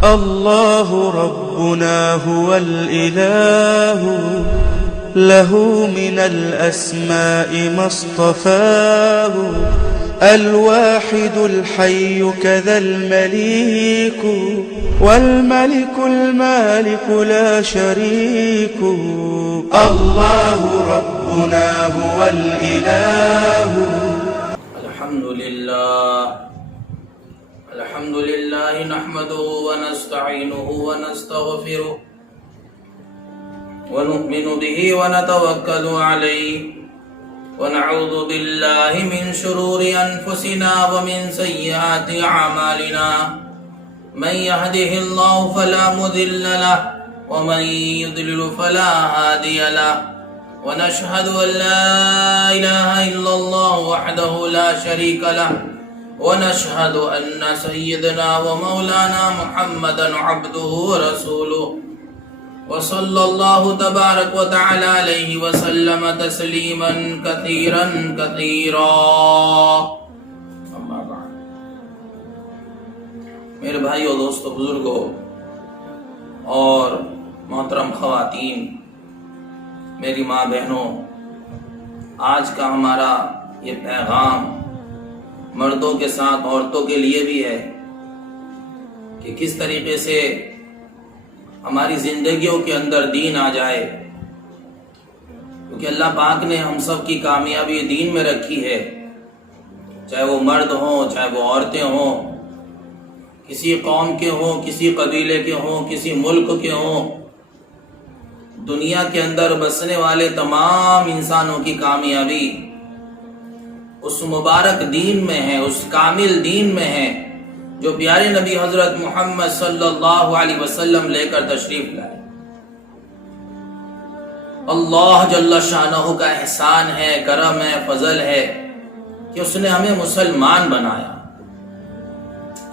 الله ربنا هو الإله، له من الأسماء ما اصطفاه، الواحد الحي كذا المليك، والملك المالك لا شريك. الله ربنا هو الإله. الحمد لله نحمده ونستعينه ونستغفره ونؤمن به ونتوكل عليه ونعوذ بالله من شرور أنفسنا ومن سيئات أعمالنا، من يهده الله فلا مضل له ومن يضلل فلا هادي له، ونشهد أن لا إله إلا الله وحده لا شريك له، ونشهد أن سيدنا ومولانا محمدا عبده ورسوله، وصلى الله تبارك وتعالى عليه وسلم تسليما كثيرا كثيرا. اما بعد، میرے بھائیو، دوستو، بزرگوں اور محترم خواتین، میری ماں بہنوں، آج کا ہمارا یہ پیغام مردوں کے ساتھ عورتوں کے لیے بھی ہے کہ کس طریقے سے ہماری زندگیوں کے اندر دین آ جائے، کیونکہ اللہ پاک نے ہم سب کی کامیابی دین میں رکھی ہے، چاہے وہ مرد ہوں چاہے وہ عورتیں ہوں، کسی قوم کے ہوں، کسی قبیلے کے ہوں، کسی ملک کے ہوں، دنیا کے اندر بسنے والے تمام انسانوں کی کامیابی اس مبارک دین میں ہے، اس کامل دین میں ہے جو پیارے نبی حضرت محمد صلی اللہ علیہ وسلم لے کر تشریف لائے. اللہ جل شانہ کا احسان ہے، کرم ہے، فضل ہے کہ اس نے ہمیں مسلمان بنایا،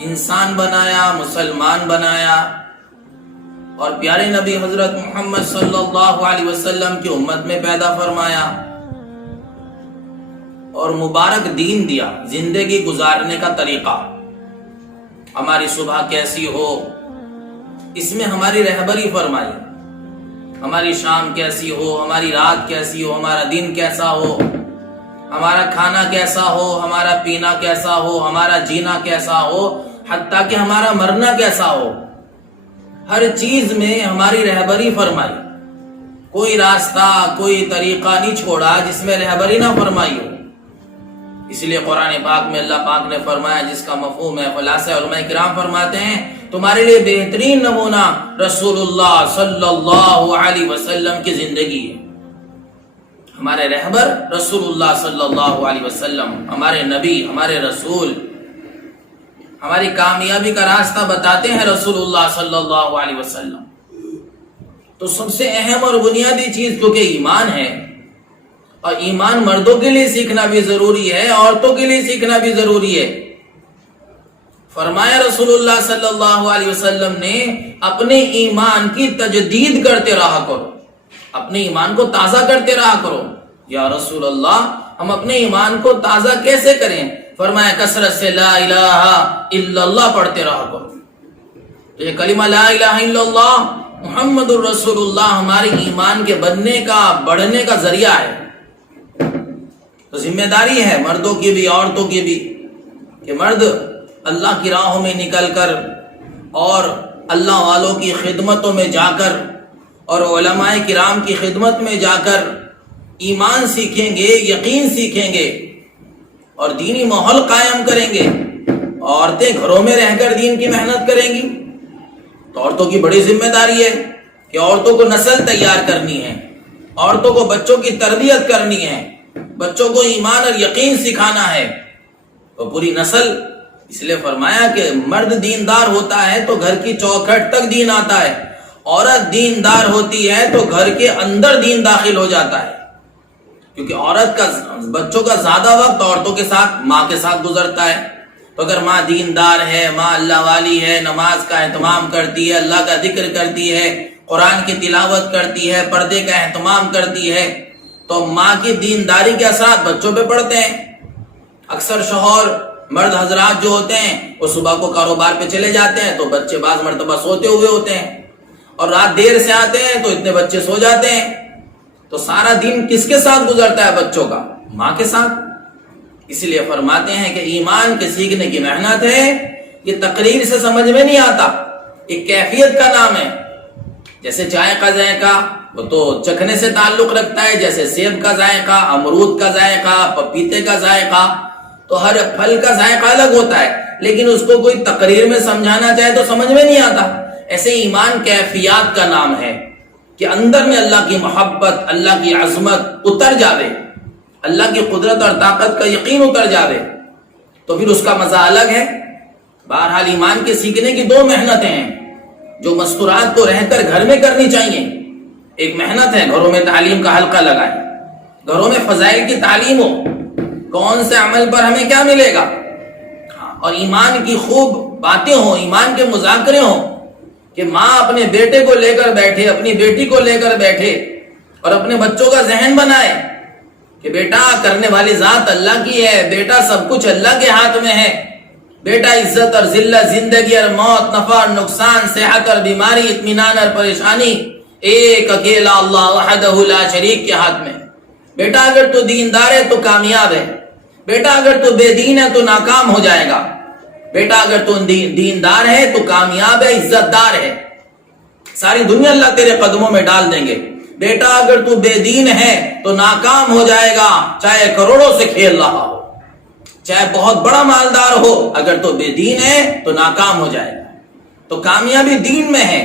انسان بنایا، مسلمان بنایا، اور پیارے نبی حضرت محمد صلی اللہ علیہ وسلم کی امت میں پیدا فرمایا اور مبارک دین دیا، زندگی گزارنے کا طریقہ. ہماری صبح کیسی ہو اس میں ہماری رہبری فرمائی، ہماری شام کیسی ہو، ہماری رات کیسی ہو، ہمارا دن کیسا ہو، ہمارا کھانا کیسا ہو، ہمارا پینا کیسا ہو، ہمارا جینا کیسا ہو، حتیٰ کہ ہمارا مرنا کیسا ہو، ہر چیز میں ہماری رہبری فرمائی. کوئی راستہ، کوئی طریقہ نہیں چھوڑا جس میں رہبری نہ فرمائی ہو. اس لیے قرآن پاک میں اللہ پاک نے فرمایا، جس کا مفہوم ہے خلاصہ، علماء کرام فرماتے ہیں تمہارے لیے بہترین نمونہ رسول اللہ صلی اللہ علیہ وسلم کی زندگی ہے. ہمارے رہبر رسول اللہ صلی اللہ علیہ وسلم، ہمارے نبی، ہمارے رسول، ہماری کامیابی کا راستہ بتاتے ہیں رسول اللہ صلی اللہ علیہ وسلم. تو سب سے اہم اور بنیادی چیز کیونکہ ایمان ہے، اور ایمان مردوں کے لیے سیکھنا بھی ضروری ہے، عورتوں کے لیے سیکھنا بھی ضروری ہے. فرمایا رسول اللہ صلی اللہ علیہ وسلم نے، اپنے ایمان کی تجدید کرتے رہا کرو، اپنے ایمان کو تازہ کرتے رہا کرو. یا رسول اللہ، ہم اپنے ایمان کو تازہ کیسے کریں؟ فرمایا کثرت سے لا الہ الا اللہ پڑھتے رہا کرو. تو یہ کلمہ لا الہ الا اللہ محمد الرسول اللہ ہمارے ایمان کے بننے کا، بڑھنے کا ذریعہ ہے. تو ذمہ داری ہے مردوں کی بھی عورتوں کی بھی کہ مرد اللہ کی راہوں میں نکل کر اور اللہ والوں کی خدمتوں میں جا کر اور علماء کرام کی خدمت میں جا کر ایمان سیکھیں گے، یقین سیکھیں گے اور دینی ماحول قائم کریں گے. عورتیں گھروں میں رہ کر دین کی محنت کریں گی تو عورتوں کی بڑی ذمہ داری ہے کہ عورتوں کو نسل تیار کرنی ہے، عورتوں کو بچوں کی تربیت کرنی ہے، بچوں کو ایمان اور یقین سکھانا ہے، تو پوری نسل. اس لیے فرمایا کہ مرد دیندار ہوتا ہے تو گھر کی چوکھٹ تک دین آتا ہے، عورت دیندار ہوتی ہے تو گھر کے اندر دین داخل ہو جاتا ہے. کیونکہ عورت کا، بچوں کا زیادہ وقت عورتوں کے ساتھ، ماں کے ساتھ گزرتا ہے. تو اگر ماں دیندار ہے، ماں اللہ والی ہے، نماز کا اہتمام کرتی ہے، اللہ کا ذکر کرتی ہے، قرآن کی تلاوت کرتی ہے، پردے کا اہتمام کرتی ہے، تو ماں کی دینداری کے اثرات بچوں پہ پڑتے ہیں. اکثر شوہر مرد حضرات جو ہوتے ہیں وہ صبح کو کاروبار پہ چلے جاتے ہیں تو بچے بعض مرتبہ سوتے ہوئے ہوتے ہیں، اور رات دیر سے آتے ہیں تو اتنے بچے سو جاتے ہیں. تو سارا دن کس کے ساتھ گزرتا ہے بچوں کا؟ ماں کے ساتھ. اس لیے فرماتے ہیں کہ ایمان کے سیکھنے کی محنت ہے، یہ تقریر سے سمجھ میں نہیں آتا، ایک کیفیت کا نام ہے. جیسے چائے کا ذائقہ وہ تو چکھنے سے تعلق رکھتا ہے، جیسے سیب کا ذائقہ، امرود کا ذائقہ، پپیتے کا ذائقہ، تو ہر پھل کا ذائقہ الگ ہوتا ہے، لیکن اس کو کوئی تقریر میں سمجھانا چاہے تو سمجھ میں نہیں آتا. ایسے ایمان کیفیات کا نام ہے کہ اندر میں اللہ کی محبت، اللہ کی عظمت اتر جاوے، اللہ کی قدرت اور طاقت کا یقین اتر جاوے، تو پھر اس کا مزہ الگ ہے. بہرحال ایمان کے سیکھنے کی دو محنتیں ہیں جو مستورات کو رہ کر گھر میں کرنی چاہیے. ایک محنت ہے گھروں میں تعلیم کا حلقہ لگائیں، گھروں میں فضائل کی تعلیم ہو، کون سے عمل پر ہمیں کیا ملے گا، اور ایمان کی خوب باتیں ہوں، ایمان کے مذاکرے ہوں، کہ ماں اپنے بیٹے کو لے کر بیٹھے، اپنی بیٹی کو لے کر بیٹھے اور اپنے بچوں کا ذہن بنائے کہ بیٹا کرنے والی ذات اللہ کی ہے، بیٹا سب کچھ اللہ کے ہاتھ میں ہے، بیٹا عزت اور ذلت، زندگی اور موت، نفع اور نقصان، صحت اور بیماری، اطمینان اور پریشانی ایک اکیلا اللہ وحدہ لا شریک کے ہاتھ میں. بیٹا اگر تو دیندار ہے تو کامیاب ہے، بیٹا اگر تو بے دین ہے تو ناکام ہو جائے گا، بیٹا اگر تو دیندار ہے تو کامیاب ہے، عزت دار ہے، ساری دنیا اللہ تیرے قدموں میں ڈال دیں گے. بیٹا اگر تو بے دین ہے تو ناکام ہو جائے گا، چاہے کروڑوں سے کھیل رہا ہو، چاہے بہت بڑا مالدار ہو، اگر تو بے دین ہے تو ناکام ہو جائے گا. تو کامیابی دین میں ہے،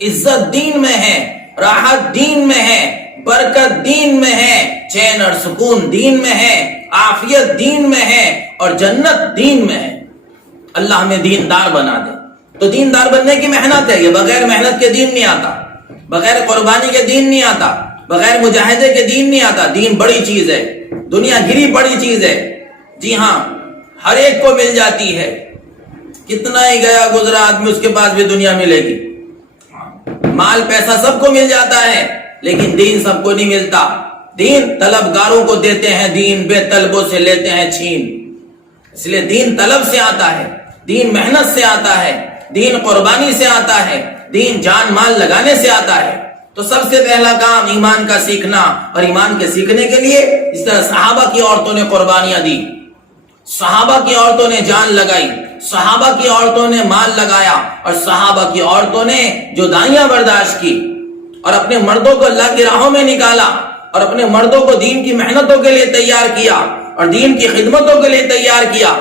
عزت دین میں ہے، راحت دین میں ہے، برکت دین میں ہے، چین اور سکون دین میں ہے، عافیت دین میں ہے، اور جنت دین میں ہے. اللہ ہمیں دیندار بنا دے. تو دیندار بننے کی محنت ہے، یہ بغیر محنت کے دین نہیں آتا، بغیر قربانی کے دین نہیں آتا، بغیر مجاہدے کے دین نہیں آتا. دین بڑی چیز ہے، دنیا گری بڑی چیز ہے. جی ہاں، ہر ایک کو مل جاتی ہے، کتنا ہی گیا گزرا آدمی اس کے پاس بھی دنیا ملے گی. مال پیسہ سب کو مل جاتا ہے، لیکن دین سب کو نہیں ملتا. دین طلبگاروں کو دیتے ہیں، دین بے طلبوں سے لیتے ہیں چھین. اس لیے دین طلب سے آتا ہے، دین محنت سے آتا ہے، دین قربانی سے آتا ہے، دین جان مال لگانے سے آتا ہے. تو سب سے پہلا کام ایمان کا سیکھنا، اور ایمان کے سیکھنے کے لیے اس طرح صحابہ کی عورتوں نے قربانیاں دی، صحابہ کی عورتوں نے جان لگائی، صحابہ کی عورتوں نے مال لگایا، اور صحابہ کی عورتوں نے جدائیاں برداشت کی اور اپنے مردوں کو اللہ کی راہوں میں نکالا، اور اپنے مردوں کو دین کی محنتوں کے لیے تیار کیا اور دین کی خدمتوں کے لیے تیار کیا،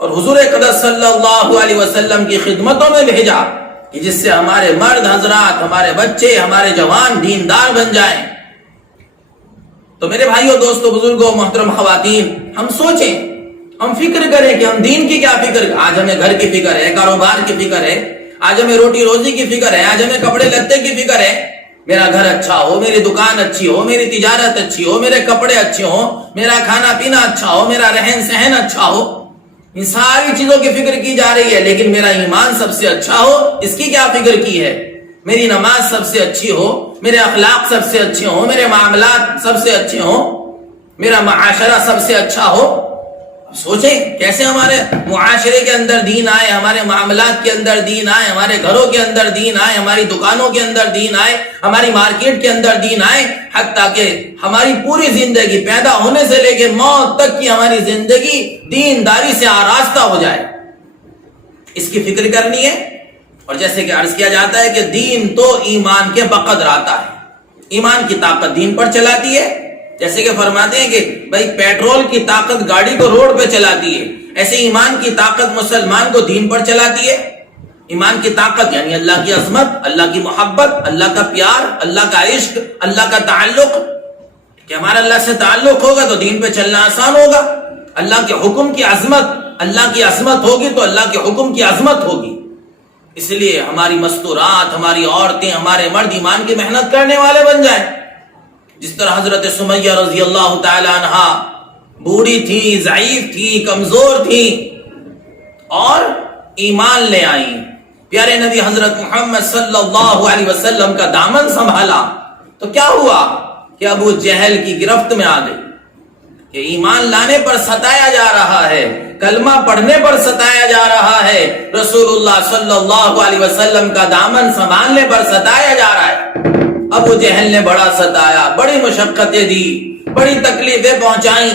اور حضور اقدس صلی اللہ علیہ وسلم کی خدمتوں میں بھیجا کہ جس سے ہمارے مرد حضرات، ہمارے بچے، ہمارے جوان دیندار بن جائیں. تو میرے بھائیوں، دوستو، بزرگوں، محترم خواتین، ہم سوچیں، ہم فکر کریں کہ ہم دین کی کیا فکر. آج ہمیں گھر کی فکر ہے، کاروبار کی فکر ہے، آج ہمیں روٹی روزی کی فکر ہے، آج ہمیں کپڑے لتے کی فکر ہے. میرا گھر اچھا ہو، میری دکان اچھی ہو، میری تجارت اچھی ہو، میرے کپڑے اچھے ہو، میرا کھانا پینا اچھا ہو، میرا رہن سہن اچھا ہو. ان ساری چیزوں کی فکر کی جا رہی ہے، لیکن میرا ایمان سب سے اچھا ہو، اس کی کیا فکر کی ہے؟ میری نماز سب سے اچھی ہو، میرے اخلاق سب سے اچھے ہوں، میرے معاملات سب سے اچھے ہوں، میرا معاشرہ سب سے اچھا ہو. سوچیں کیسے ہمارے معاشرے کے اندر دین آئے، ہمارے معاملات کے اندر دین آئے، ہمارے گھروں کے اندر دین آئے، ہماری دکانوں کے اندر دین آئے، ہماری مارکیٹ کے اندر دین آئے، حتیٰ کہ ہماری پوری زندگی پیدا ہونے سے لے کے موت تک کی ہماری زندگی دینداری سے آراستہ ہو جائے. اس کی فکر کرنی ہے. اور جیسے کہ عرض کیا جاتا ہے کہ دین تو ایمان کے بقدر آتا ہے، ایمان کی طاقت دین پر چلاتی ہے. جیسے کہ فرماتے ہیں کہ بھائی پیٹرول کی طاقت گاڑی کو روڈ پہ چلاتی ہے، ایسے ایمان کی طاقت مسلمان کو دین پر چلاتی ہے. ایمان کی طاقت یعنی اللہ کی عظمت، اللہ کی محبت، اللہ کا پیار، اللہ کا عشق، اللہ کا تعلق، کہ ہمارا اللہ سے تعلق ہوگا تو دین پہ چلنا آسان ہوگا. اللہ کے حکم کی عظمت، اللہ کی عظمت ہوگی تو اللہ کے حکم کی عظمت ہوگی. اس لیے ہماری مستورات، ہماری عورتیں، ہمارے مرد ایمان کی محنت کرنے والے بن جائیں. جس طرح حضرت سمیہ رضی اللہ تعالی عنہا بوڑھی تھی، ضعیف تھی، کمزور تھی اور ایمان لے آئی، پیارے نبی حضرت محمد صلی اللہ علیہ وسلم کا دامن سنبھالا، تو کیا ہوا کہ ابو جہل کی گرفت میں آ گئی. کہ ایمان لانے پر ستایا جا رہا ہے، کلمہ پڑھنے پر ستایا جا رہا ہے، رسول اللہ صلی اللہ علیہ وسلم کا دامن سنبھالنے پر ستایا جا رہا ہے۔ ابو جہل نے بڑا ستایا، بڑی مشقتیں دی، بڑی تکلیفیں پہنچائیں،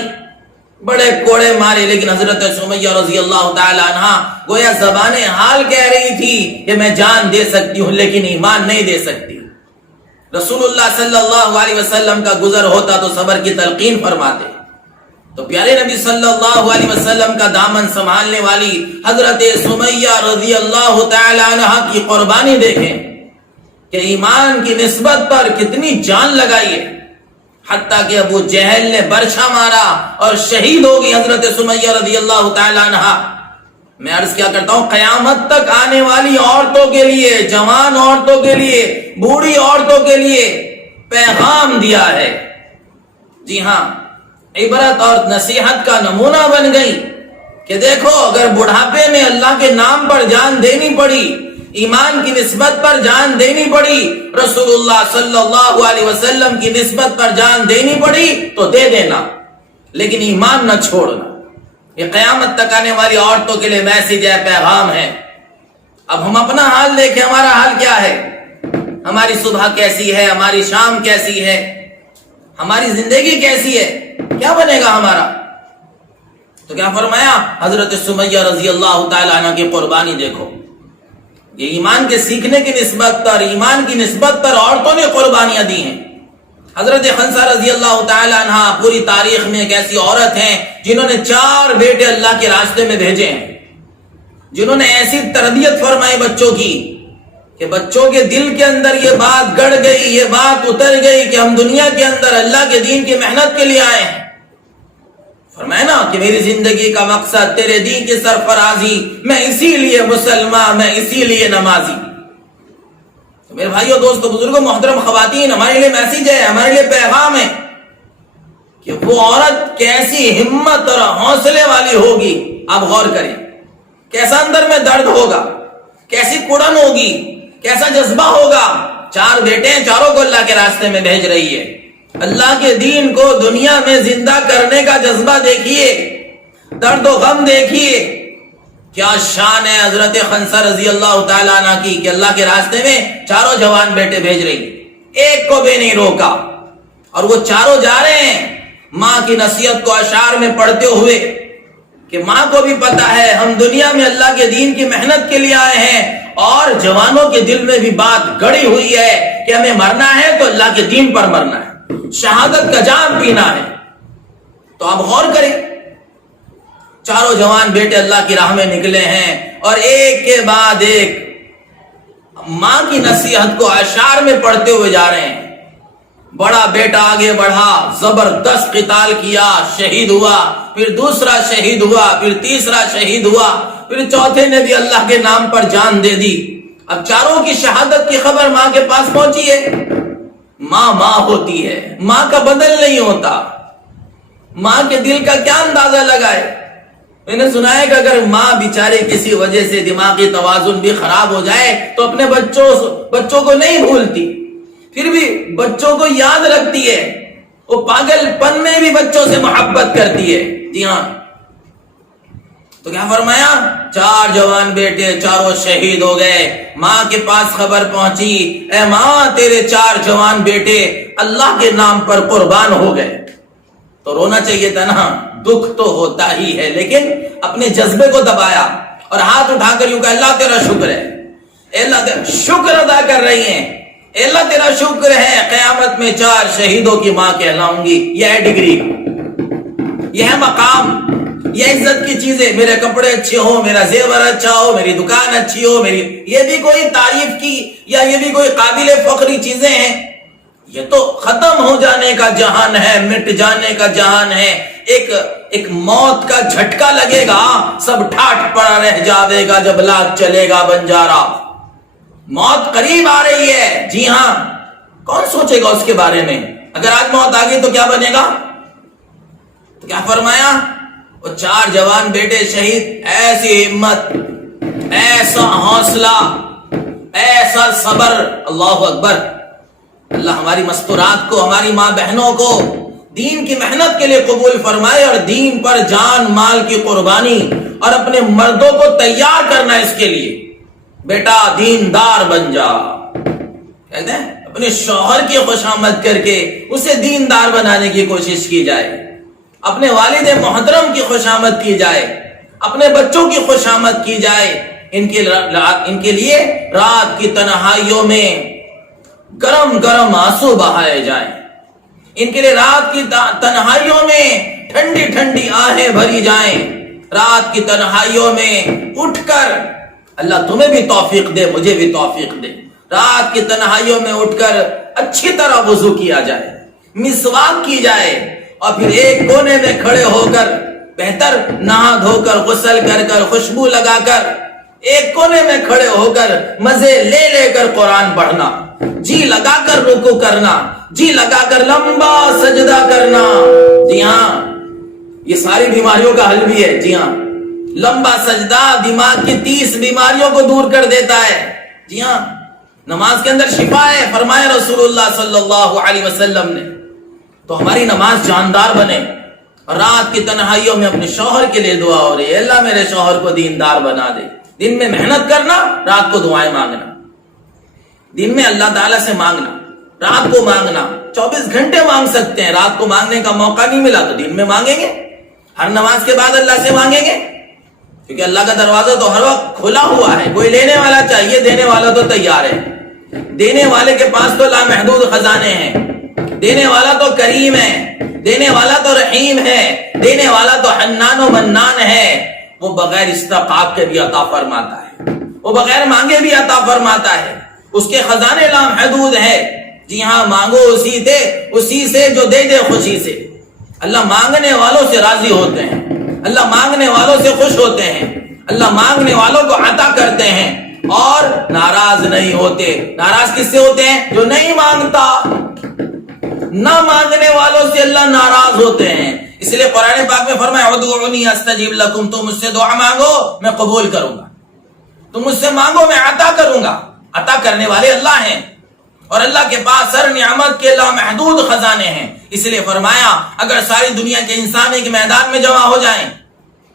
بڑے کوڑے مارے، لیکن حضرت سمیہ رضی اللہ تعالی عنہ گویا زبان حال کہہ رہی تھی کہ میں جان دے سکتی ہوں لیکن ایمان نہیں دے سکتی۔ رسول اللہ صلی اللہ علیہ وسلم کا گزر ہوتا تو صبر کی تلقین فرماتے، تو پیارے نبی صلی اللہ علیہ وسلم کا دامن سنبھالنے والی حضرت سمیہ رضی اللہ تعالی عنہ کی قربانی دیکھیں کہ ایمان کی نسبت پر کتنی جان لگائی ہے، حتیٰ کہ ابو جہل نے برچھا مارا اور شہید ہوگی حضرت سمیہ رضی اللہ تعالی عنہ۔ میں عرض کیا کرتا ہوں، قیامت تک آنے والی عورتوں کے لیے، جوان عورتوں کے لیے، بوڑھی عورتوں کے لیے پیغام دیا ہے۔ جی ہاں، عبرت اور نصیحت کا نمونہ بن گئی کہ دیکھو، اگر بڑھاپے میں اللہ کے نام پر جان دینی پڑی، ایمان کی نسبت پر جان دینی پڑی، رسول اللہ صلی اللہ علیہ وسلم کی نسبت پر جان دینی پڑی تو دے دینا، لیکن ایمان نہ چھوڑنا۔ یہ قیامت تک آنے والی عورتوں کے لیے میسج ہے، پیغام ہے۔ اب ہم اپنا حال دیکھیں، ہمارا حال کیا ہے، ہماری صبح کیسی ہے، ہماری شام کیسی ہے، ہماری زندگی کیسی ہے، کیا بنے گا ہمارا؟ تو کیا فرمایا حضرت سمیہ رضی اللہ تعالی عنہ کی قربانی دیکھو۔ یہ ایمان کے سیکھنے کی نسبت پر، ایمان کی نسبت پر عورتوں نے قربانیاں دی ہیں۔ حضرت خنسہ رضی اللہ تعالی عنہ پوری تاریخ میں ایک ایسی عورت ہیں جنہوں نے 4 بیٹے اللہ کے راستے میں بھیجے ہیں، جنہوں نے ایسی تربیت فرمائی بچوں کی کہ بچوں کے دل کے اندر یہ بات گڑ گئی، یہ بات اتر گئی کہ ہم دنیا کے اندر اللہ کے دین کی محنت کے لیے آئے ہیں۔ فرمایا نا کہ میری زندگی کا مقصد تیرے دین کی سرفرازی، میں اسی لیے مسلمان، میں اسی لیے نمازی۔ تو میرے بھائیو، دوستو، بزرگوں، محترم خواتین، ہمارے لیے میسج ہے، ہمارے لیے پیغام ہے کہ وہ عورت کیسی ہمت اور حوصلے والی ہوگی۔ آپ غور کریں، کیسا اندر میں درد ہوگا، کیسی کڑن ہوگی، کیسا جذبہ ہوگا۔ 4 بیٹے ہیں، چاروں کو اللہ کے راستے میں بھیج رہی ہے۔ اللہ کے دین کو دنیا میں زندہ کرنے کا جذبہ دیکھیے، درد و غم دیکھیے، کیا شان ہے حضرت خنسہ رضی اللہ تعالیٰ عنہ کی کہ اللہ کے راستے میں 4 جوان بیٹے بھیج رہی، ایک کو بھی نہیں روکا، اور وہ 4 جا رہے ہیں ماں کی نصیحت کو اشعار میں پڑھتے ہوئے کہ ماں کو بھی پتا ہے ہم دنیا میں اللہ کے دین کی محنت کے لیے آئے ہیں، اور جوانوں کے دل میں بھی بات گڑی ہوئی ہے کہ ہمیں مرنا ہے تو اللہ کے دین پر مرنا ہے، شہادت کا جام پینا ہے۔ تو آپ غور کریں، 4 جوان بیٹے اللہ کی راہ میں نکلے ہیں اور ایک کے بعد ایک ماں کی نصیحت کو اشعار میں پڑھتے ہوئے جا رہے ہیں۔ بڑا بیٹا آگے بڑھا، زبردست قتال کیا، شہید ہوا، پھر دوسرا شہید ہوا، پھر تیسرا شہید ہوا، پھر چوتھے نے بھی اللہ کے نام پر جان دے دی۔ اب 4 کی شہادت کی خبر ماں کے پاس پہنچی ہے۔ ماں ہوتی ہے، ماں کا بدل نہیں ہوتا۔ ماں کے دل کا کیا اندازہ لگائے؟ میں نے سنا ہے کہ اگر ماں بیچارے کسی وجہ سے دماغی توازن بھی خراب ہو جائے تو اپنے بچوں کو نہیں بھولتی، پھر بھی بچوں کو یاد رکھتی ہے، وہ پاگل پن میں بھی بچوں سے محبت کرتی ہے۔ جی ہاں، تو کیا فرمایا، 4 جوان بیٹے 4 شہید ہو گئے۔ ماں کے پاس خبر پہنچی، اے ماں تیرے 4 جوان بیٹے اللہ کے نام پر قربان ہو گئے۔ تو رونا چاہیے تھا نا، دکھ تو ہوتا ہی ہے، لیکن اپنے جذبے کو دبایا اور ہاتھ اٹھا کر یوں کہ اللہ تیرا شکر ہے، اللہ تیرا شکر ادا کر رہی ہیں، اللہ تیرا شکر ہے، قیامت میں 4 شہیدوں کی ماں کہلاؤں گی۔ یہ ہے ڈگری، یہ ہے مقام، یہ عزت کی چیزیں، میرے کپڑے اچھے ہو، میرا زیور اچھا ہو، میری دکان اچھی ہو، یہ بھی کوئی تعریف کی یا یہ بھی کوئی قابل فخری چیزیں ہیں؟ یہ تو ختم ہو جانے کا جہان ہے، مٹ جانے کا جہان ہے۔ ایک موت کا جھٹکا لگے گا، سب ٹھاٹ پڑا رہ جاوے گا، جب لاکھ چلے گا بنجارا۔ موت قریب آ رہی ہے، جی ہاں، کون سوچے گا اس کے بارے میں؟ اگر آج موت آ گئی تو کیا بنے گا؟ تو کیا فرمایا، وہ 4 جوان بیٹے شہید، ایسی ہمت، ایسا حوصلہ، ایسا صبر، اللہ اکبر۔ اللہ ہماری مستورات کو، ہماری ماں بہنوں کو دین کی محنت کے لیے قبول فرمائے اور دین پر جان مال کی قربانی اور اپنے مردوں کو تیار کرنا اس کے لیے. بیٹا دیندار بن جا. کہتے ہیں اپنے شوہر کی خوشامد کر کے اسے دیندار بنانے کی کوشش کی جائے, اپنے والد محترم کی خوشامد کی جائے, اپنے بچوں کی خوشامد کی جائے. ان کے لیے رات کی تنہائیوں میں گرم گرم آنسو بہائے جائیں. ان کے لیے رات کی تنہائیوں میں ٹھنڈی ٹھنڈی آہیں بھری جائیں. رات کی تنہائیوں میں اٹھ کر, اللہ تمہیں بھی توفیق دے مجھے بھی توفیق دے, رات کی تنہائیوں میں اٹھ کر اچھی طرح وضو کیا جائے, مسواک کی جائے, اور پھر ایک کونے میں کھڑے ہو کر, بہتر نہا دھو کر غسل کر کر خوشبو لگا کر ایک کونے میں کھڑے ہو کر مزے لے لے کر قرآن پڑھنا, جی لگا کر رکوع کرنا, جی لگا کر لمبا سجدہ کرنا. جی ہاں, یہ ساری بیماریوں کا حل بھی ہے. جی ہاں, لمبا سجدہ دماغ کی 30 بیماریوں کو دور کر دیتا ہے. جی ہاں, نماز کے اندر شفا ہے, فرمایا رسول اللہ صلی اللہ علیہ وسلم نے. تو ہماری نماز جاندار بنے. اور رات کی تنہائیوں میں اپنے شوہر کے لیے دعا ہو رہی ہے, اللہ میرے شوہر کو دیندار بنا دے. دن میں محنت کرنا, رات کو دعائیں مانگنا. دن میں اللہ تعالیٰ سے مانگنا, رات کو مانگنا. 24 گھنٹے مانگ سکتے ہیں, رات کو مانگنے کا موقع نہیں ملا تو دن میں مانگیں گے. ہر نماز کے بعد اللہ سے مانگیں گے, کیونکہ اللہ کا دروازہ تو ہر وقت کھلا ہوا ہے. کوئی لینے والا چاہیے, دینے والا تو تیار ہے. دینے والے کے پاس تو لامحدود خزانے ہیں. دینے والا تو کریم ہے, دینے والا تو رحیم ہے, دینے والا تو حنان و منان ہے. وہ بغیر استحقاق کے بھی عطا فرماتا ہے, وہ بغیر مانگے بھی عطا فرماتا ہے. اس کے خزانے لامحدود ہے. جی ہاں, مانگو اسی سے جو دے دے خوشی سے. اللہ مانگنے والوں سے راضی ہوتے ہیں, اللہ مانگنے والوں سے خوش ہوتے ہیں, اللہ مانگنے والوں کو عطا کرتے ہیں اور ناراض نہیں ہوتے. ناراض کس سے ہوتے ہیں؟ جو نہیں مانگتا. نہ مانگنے والوں سے اللہ ناراض ہوتے ہیں. اس لیے قرآن پاک میں فرمایا ادعونی استجب لکم, تم مجھ سے دعا مانگو میں قبول کروں گا, تم مجھ سے مانگو میں عطا کروں گا. عطا کرنے والے اللہ ہیں اور اللہ کے پاس ہر نعمت کے لامحدود خزانے ہیں. اس لیے فرمایا اگر ساری دنیا کے انسان ایک میدان میں جمع ہو جائیں,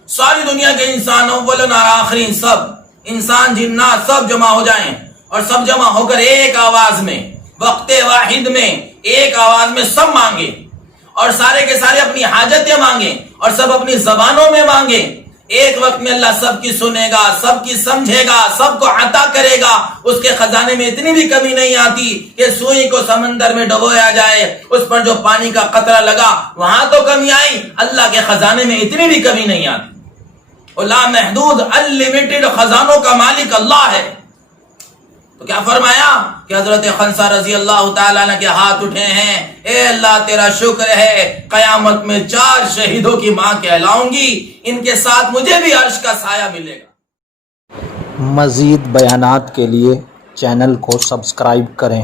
ساری دنیا کے انسان اولن اور آخرین سب انسان جنات سب جمع ہو جائیں اور سب جمع ہو کر ایک آواز میں وقت واحد میں ایک آواز میں سب مانگے اور سارے کے سارے اپنی حاجتیں مانگیں اور سب اپنی زبانوں میں مانگیں, ایک وقت میں اللہ سب کی سنے گا, سب کی سمجھے گا, سب کو عطا کرے گا. اس کے خزانے میں اتنی بھی کمی نہیں آتی کہ سوئی کو سمندر میں ڈبویا جائے, اس پر جو پانی کا قطرہ لگا وہاں تو کمی آئی, اللہ کے خزانے میں اتنی بھی کمی نہیں آتی. لامحدود انلمیٹڈ خزانوں کا مالک اللہ ہے. تو کیا فرمایا کہ حضرت خنسہ رضی اللہ تعالیٰ عنہ کے ہاتھ اٹھے ہیں, اے اللہ تیرا شکر ہے, قیامت میں 4 شہیدوں کی ماں کہلاؤں گی, ان کے ساتھ مجھے بھی عرش کا سایہ ملے گا. مزید بیانات کے لیے چینل کو سبسکرائب کریں.